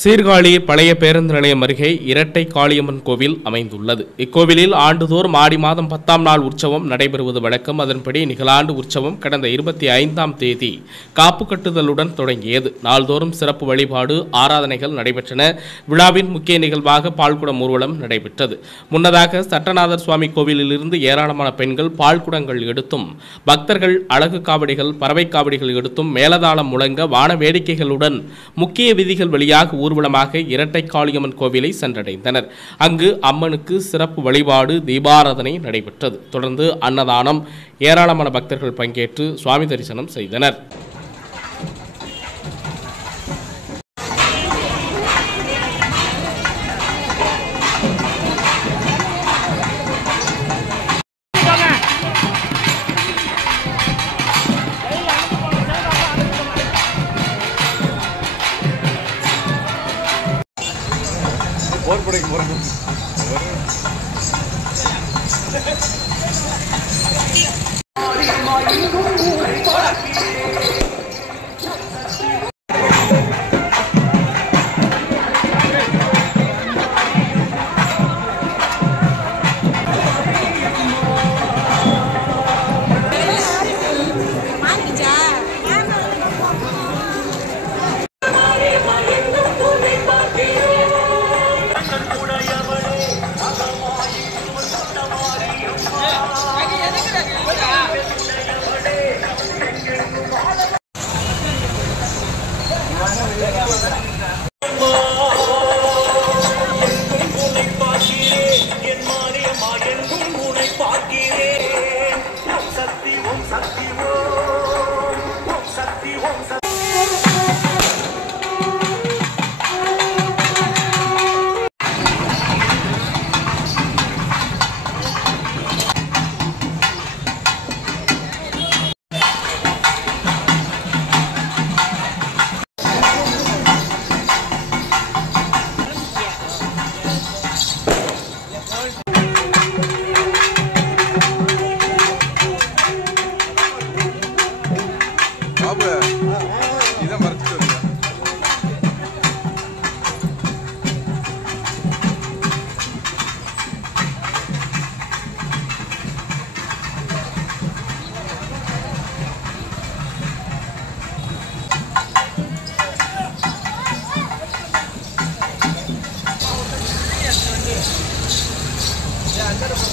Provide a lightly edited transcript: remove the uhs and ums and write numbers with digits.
சீர்காழி பழைய பேருந்து நிலையம் அருகே இரட்டை காளியம்மன் கோவில் அமைந்துள்ளது. இக்கோவிலில் ஆண்டுதோறும் ஆடி மாதம் 10ஆம் நாள் உற்சவம் நடைபெறுவது வழக்கம். அதன்படி நிகழாண்டு உற்சவம் கடந்த 25ஆம் தேதி காப்பு கட்டுதலுடன் தொடங்கியது. நாள்தோறும் சிறப்பு வழிபாடு ஆராதனைகள் நடைபெற்றன. விழாவின் முக்கிய நிகழ்வாக பால்குடம் ஊர்வலம் நடைபெற்றது. முன்னதாக சட்டநாதர் சுவாமி கோவிலிலிருந்து ஏராளமான பெண்கள் பால்குடங்கள் எடுத்தும், பக்தர்கள் அழகு காவடிகள், பறவை காவடிகள் எடுத்தும் மேலதாளம் முழங்க வான வேடிக்கைகளுடன் முக்கிய வீதிகள் வழியாக ஊர்வலமாக இரட்டை காளியம்மன் கோவிலை சென்றடைந்தனர். அங்கு அம்மனுக்கு சிறப்பு வழிபாடு, தீபாராதனை நடைபெற்றது. தொடர்ந்து அன்னதானம், ஏராளமான பக்தர்கள் பங்கேற்று சுவாமி தரிசனம் செய்தனர். Yeah,